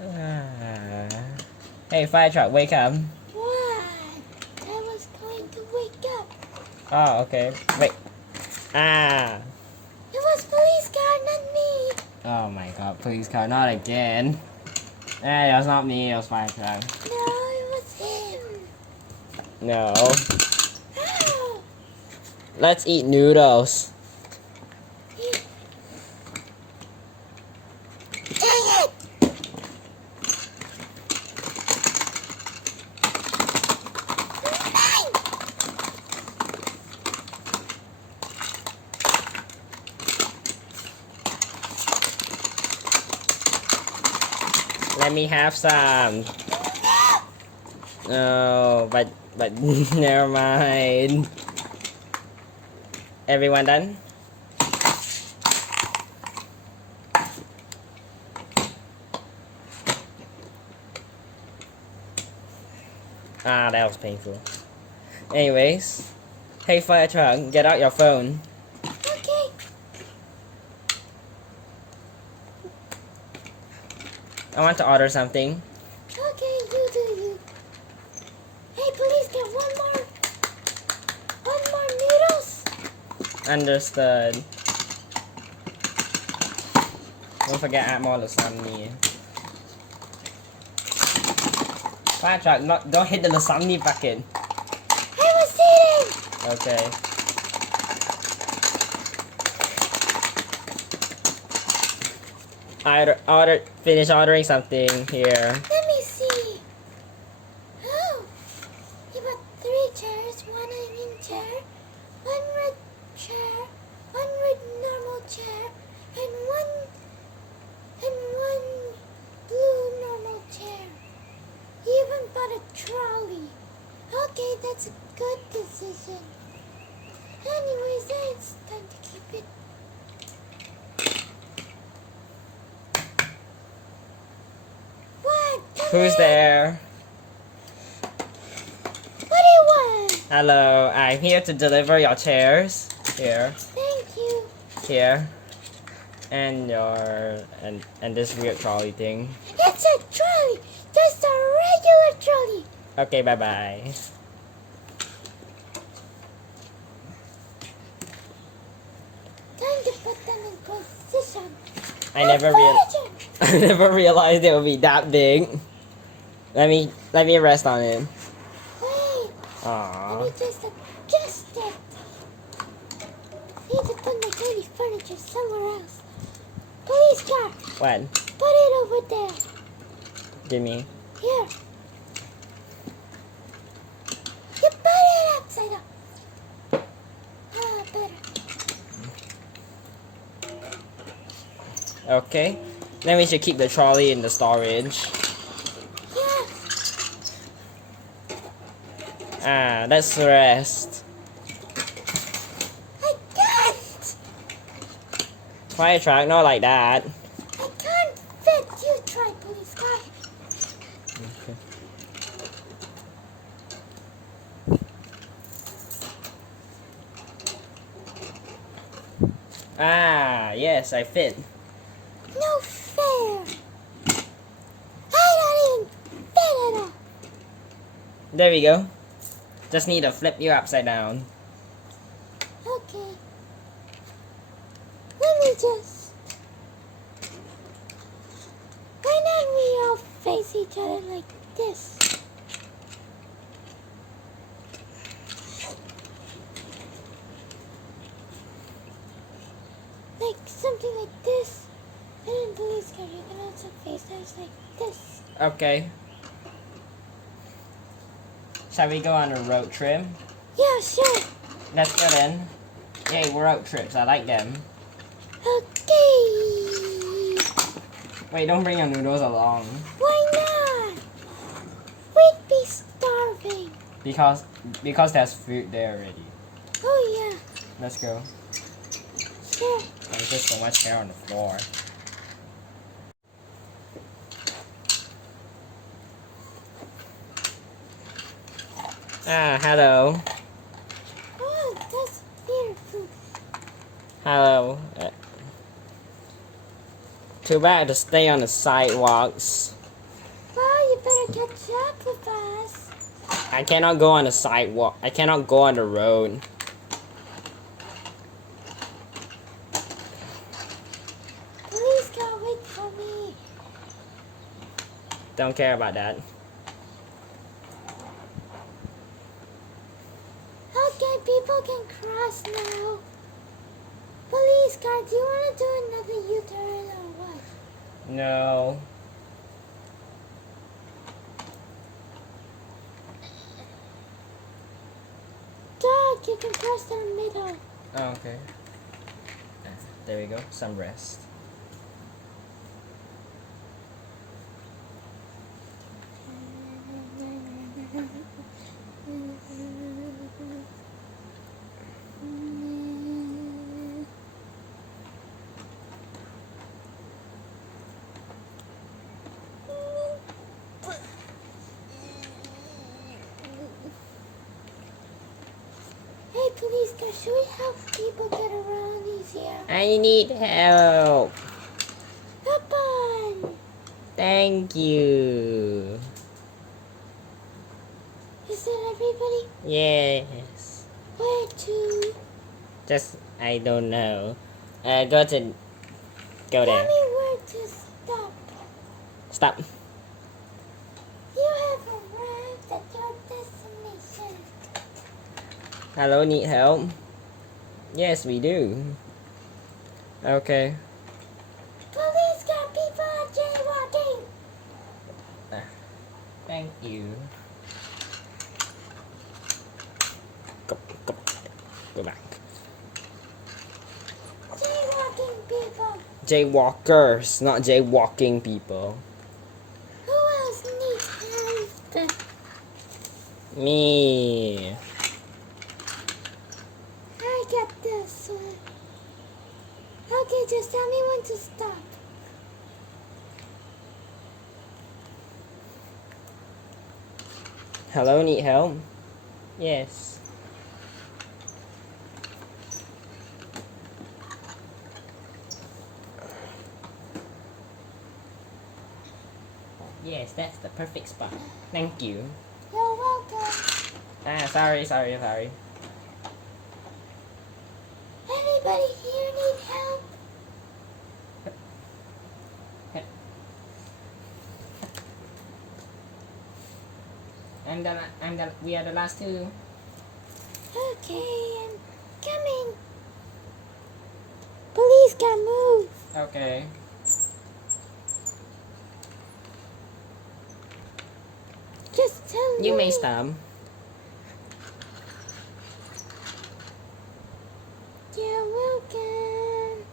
Ah. Hey, Firetruck, wake up. What? I was going to wake up. Oh, okay. Wait. Ah. It was police car, not me. Oh my god, please car, not again. That was not me, it was Firetruck. No, it was him. No. How? Let's eat noodles. Dang it! Mine! Let me have some. No, but never mind. Everyone done? Ah, that was painful. Anyways, hey Firetruck, get out your phone. Okay. I want to order something. Okay, you do you. Hey, police, get one more noodles. Understood. Don't forget add more lasagna. Firetruck, don't hit the lasagna bucket. I was eating. Okay. Finish ordering something here. Let me see. Oh, you bought 3 chairs, 1 evening chair, 1 red chair, 1 red normal chair, and one blue normal chair. You even bought a trolley. Okay, that's a good decision. Anyways, then it's time to keep it. What? Come Who's in. there? What do you want? Hello, I'm here to deliver your chairs. Here, Thank you. here. And your and this weird trolley thing. It's a trolley. Just a regular trolley. Okay, bye bye. Time to put them in position. I never realized it would be that big. Let me rest on it. Wait, let Aww. me just adjust it. Need to put my tiny furniture somewhere else. Police car, What? put it over there. Give me. Here. You put it upside down. Ah, better. Okay. Then we should keep the trolley in the storage. Yeah. Ah, let's rest. I can't. Firetruck, not like that. I can't fit. You try, police car. Okay. Ah, yes, I fit. No fair. I don't even fit at all. There we go. Just need to flip you upside down. Okay. Let me just. Why not we all face each other like this? Like something like this. And then police car, you can also face us like this. Okay. Shall we go on a road trip? Yeah, sure. Let's go then. Yay, road trips. I like them. Okay. Wait, don't bring your noodles along. Why not? We'd be starving. Because there's food there already. Oh yeah, Let's go. sure. There's just so much hair on the floor. Ah, hello. Oh, that's beautiful. Hello. Too bad to stay on the sidewalks. catch up with us. I cannot go on the sidewalk. I cannot go on the road. Police car, wait for me. Don't care about that. Okay, people can cross now. Police car, do you want to do another U-turn or what? No. Dog, you can cross in the middle. Oh, okay. There we go. Some rest. Hey, police car, should we help people get around easier? I need help. Hop on. Thank you. Is that everybody? Yes. Where to? Just, I don't know. Go Tell there. me where to stop. Stop. You have arrived at your destination. Hello, need help? Yes, we do. Okay. Police car, people are jaywalking. Thank you. Go back. Jaywalking people. Jaywalkers, not jaywalking people. Who else needs help? Me. I got this one. Okay, just tell me when to stop. Hello, need help? Yes. Yes, that's the perfect spot. Thank you. You're welcome. Sorry. Anybody here need help? We are the last two. Okay, I'm coming. Police car, move. Okay. Just tell me. You may stop. You're welcome.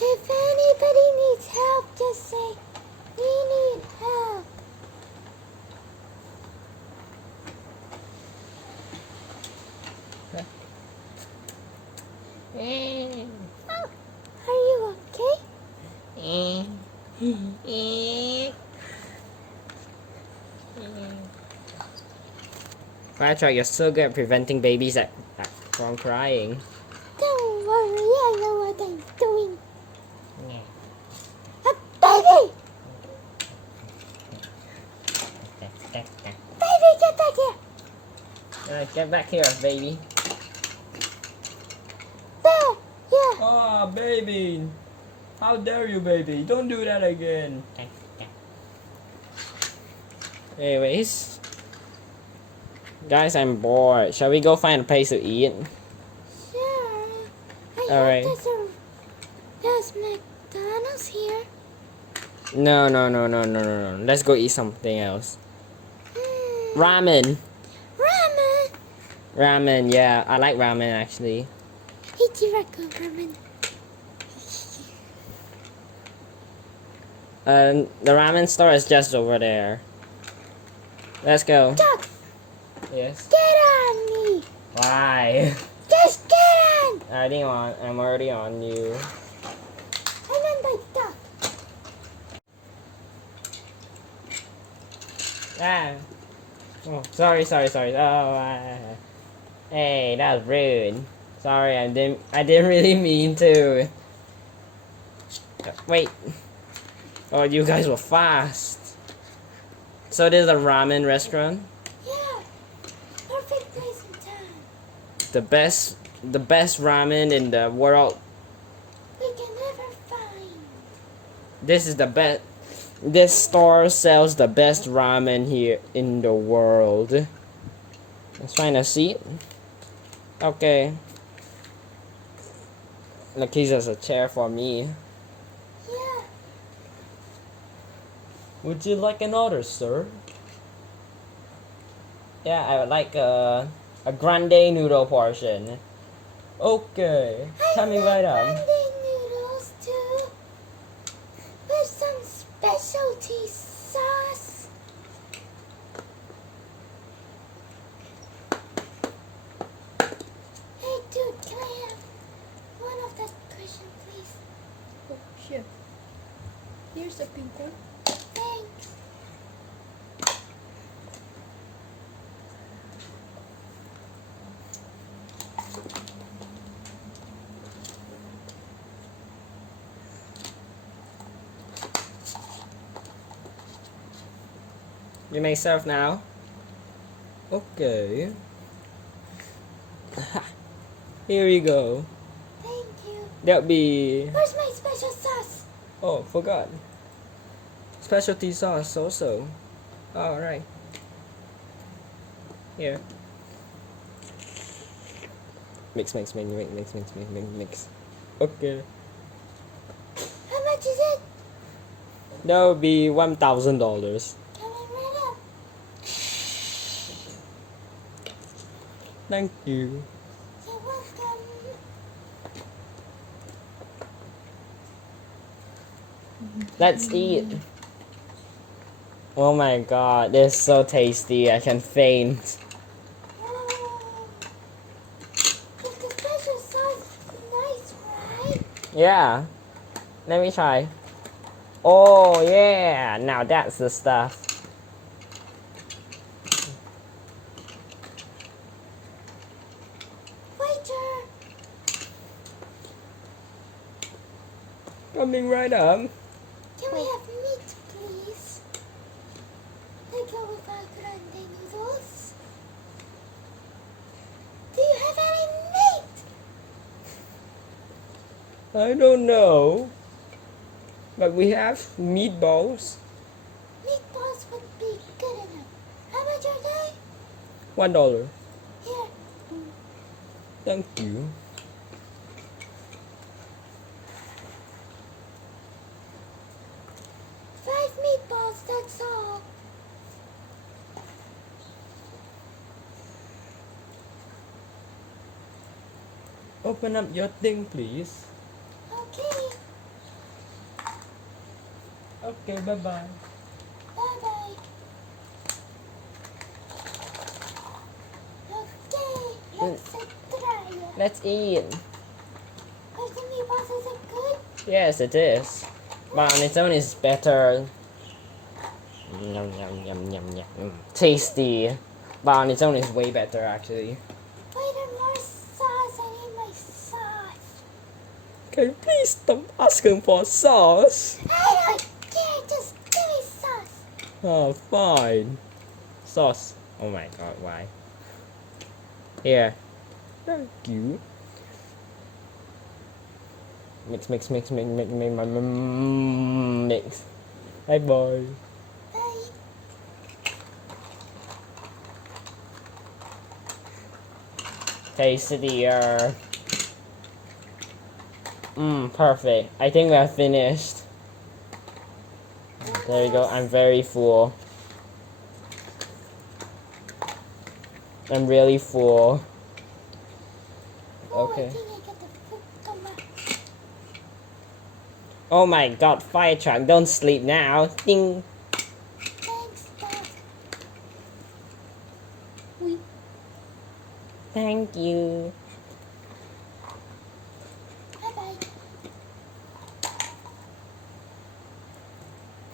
If anybody needs help, just say, we need help. Oh, are you okay? Firetruck, you're so good at preventing babies from crying. Don't worry, I know what I'm doing. A baby! Baby, get back here! Get back here, baby. There! Yeah! Oh, baby! How dare you, baby? Don't do that again. Anyways. Guys, I'm bored. Shall we go find a place to eat? Sure. Alright. There's McDonald's here. No. Let's go eat something else. Ramen. Ramen! Ramen, yeah. I like ramen, actually. Ichiraku ramen. The ramen store is just over there. Let's go. Duck! Yes. Get on me! Why? Just get on! I'm already on you. And then by duck. Ah. Oh, sorry. Oh, hey, that was rude. Sorry, I didn't really mean to. Wait. Oh, you guys were fast. So this is a ramen restaurant. Yeah. Perfect place and time. The best ramen in the world. We can never find. This is the best. This store sells the best ramen here in the world. Let's find a seat. Okay. Look, here's just a chair for me. Yeah. Would you like an order, sir? Yeah, I would like a grande noodle portion. Okay, coming right up. Grande noodles too. With some specialty sauce. Hey dude, can I have one of that cushion, please? Oh, sure. Here's a pink one. Thanks. You may serve now. Okay. Here you go. Thank you. That'll be. Where's my special sauce? Oh, forgot. Specialty sauce also. Alright. Here. Mix. Okay. How much is it? That would be $1,000. Coming right up. Thank you. You're welcome. Let's eat. Oh my god, this is so tasty. I can faint. Oh. Is the special sauce nice, right? Yeah. Let me try. Oh yeah, now that's the stuff. Waiter. Coming right up. Can we have meat, please? To go with our grande noodles. Do you have any meat? I don't know. But we have meatballs. Meatballs would be good enough. How much are they? $1. Here. Thank you. Five meatballs, that's all. Open up your thing, please. Okay. Okay, bye-bye. Bye-bye. Okay, let's try it. Let's eat. Are the meatballs, is it good? Yes, it is. But on its own is better. Yum, yum, yum, yum, yum. Tasty. But on its own is way better, actually. Waiter, more sauce. I need my sauce. Can you please stop asking for sauce? I don't care. Just give me sauce. Oh, fine. Sauce. Oh my god, why? Here. Thank you. Mix. Mix. Bye bye. Bye. Tastier. Perfect. I think we are finished. There you go. I'm very full. I'm really full. Oh, Okay. I think I got the food tomato. Oh my god, Firetruck, don't sleep now. Ding. Thanks, Doc. Oui. Thank you. Bye-bye.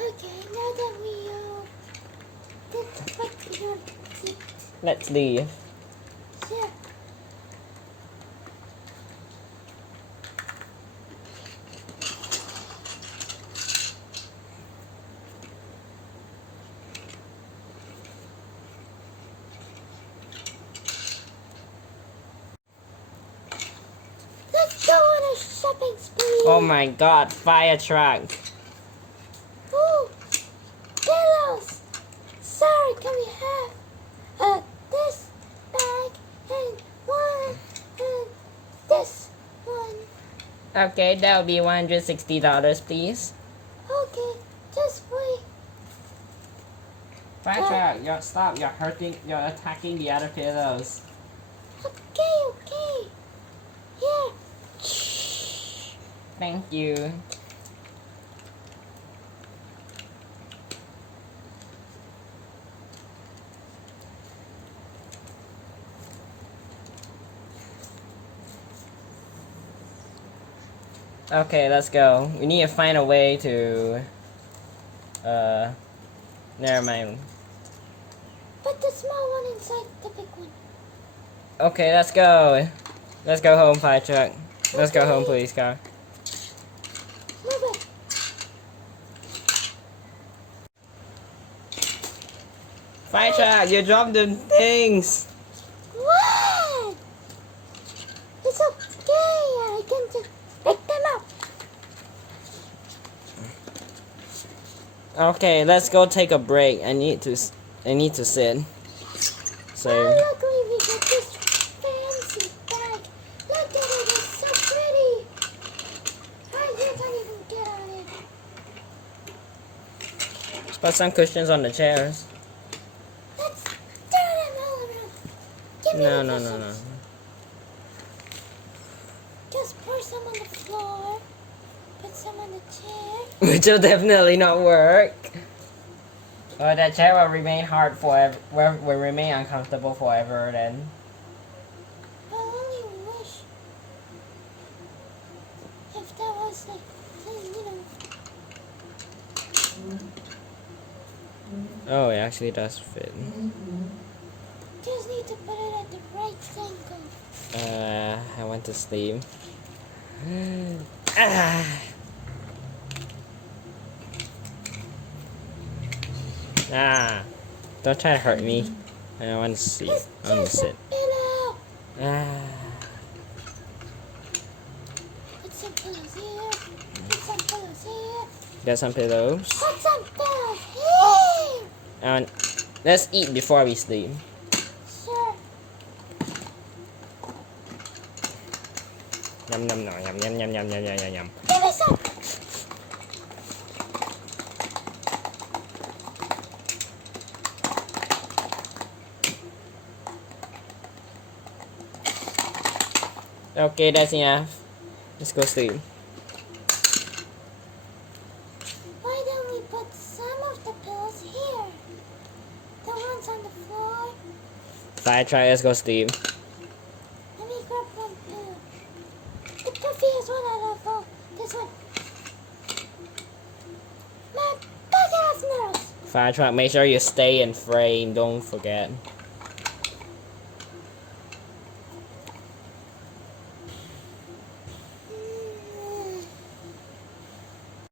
Okay, now that we did what your seat. Let's leave. Sure. toppings, please. Oh my god, Firetruck. Ooh, pillows. Sorry, can we have this bag and one and this one? Okay, that'll be $160, please. Okay, just wait. Firetruck, you're attacking the other pillows. Okay. Here. Thank you. Okay, let's go. We need to find a way to... Never mind. Put the small one inside the big one. Okay, let's go. Let's go home, Firetruck. Let's go home, police car. Move it. Firetruck, you dropped the things. What? It's okay. I can just pick them up. Okay, let's go take a break. I need to sit. So. Oh, luckily we got this fancy bag. Look at it. It's so pretty. You can't even get on it. Let's put some cushions on the chairs. Let's turn them all around. Give me the No. cushions. Just pour some on the floor. Put some on the chair. Which will definitely not work. Well, that chair will remain hard forever. Will remain uncomfortable forever then. I only wish if that was like, Oh, it actually does fit. just need to put it at the right angle. I want to sleep. Don't try to hurt me. I don't want to sleep. It's I want to just sit. a pillow. Put some pillows here. Put some pillows here. Got some pillows. Put some pillows here. And let's eat before we sleep. Sure. Yum yum yum yum yum yum yum yum yum. Give me some. Okay, that's enough. Let's go sleep. Why don't we put some of the pillows here? The ones on the floor. Firetruck, let's go sleep. Let me grab one pillow. The puffy is one out of all. This one. My bucket of nails. Firetruck, make sure you stay in frame. Don't forget.